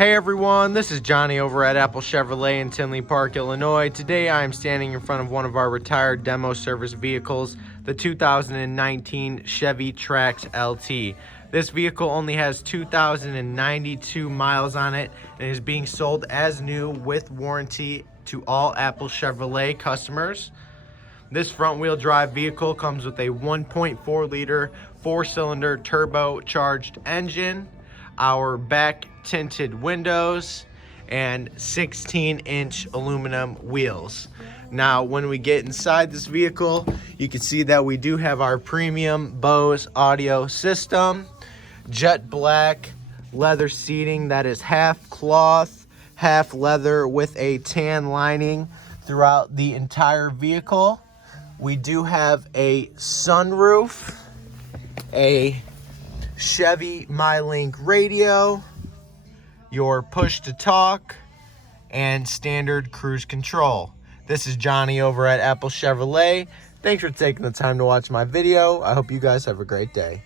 Hey everyone, this is Johnny over at Apple Chevrolet in Tinley Park, Illinois. Today I am standing in front of one of our retired demo service vehicles, the 2019 Chevy Trax LT. This vehicle only has 2,092 miles on it and is being sold as new with warranty to all Apple Chevrolet customers. This front-wheel drive vehicle comes with a 1.4 liter 4-cylinder turbocharged engine, our back tinted windows, and 16-inch aluminum wheels. Now when we get inside this vehicle, you can see that we do have our premium Bose audio system, jet black leather seating that is half cloth, half leather with a tan lining throughout the entire vehicle. We do have a sunroof, a Chevy MyLink radio, your push to talk, and standard cruise control. This is Johnny over at Apple Chevrolet. Thanks for taking the time to watch my video. I hope you guys have a great day.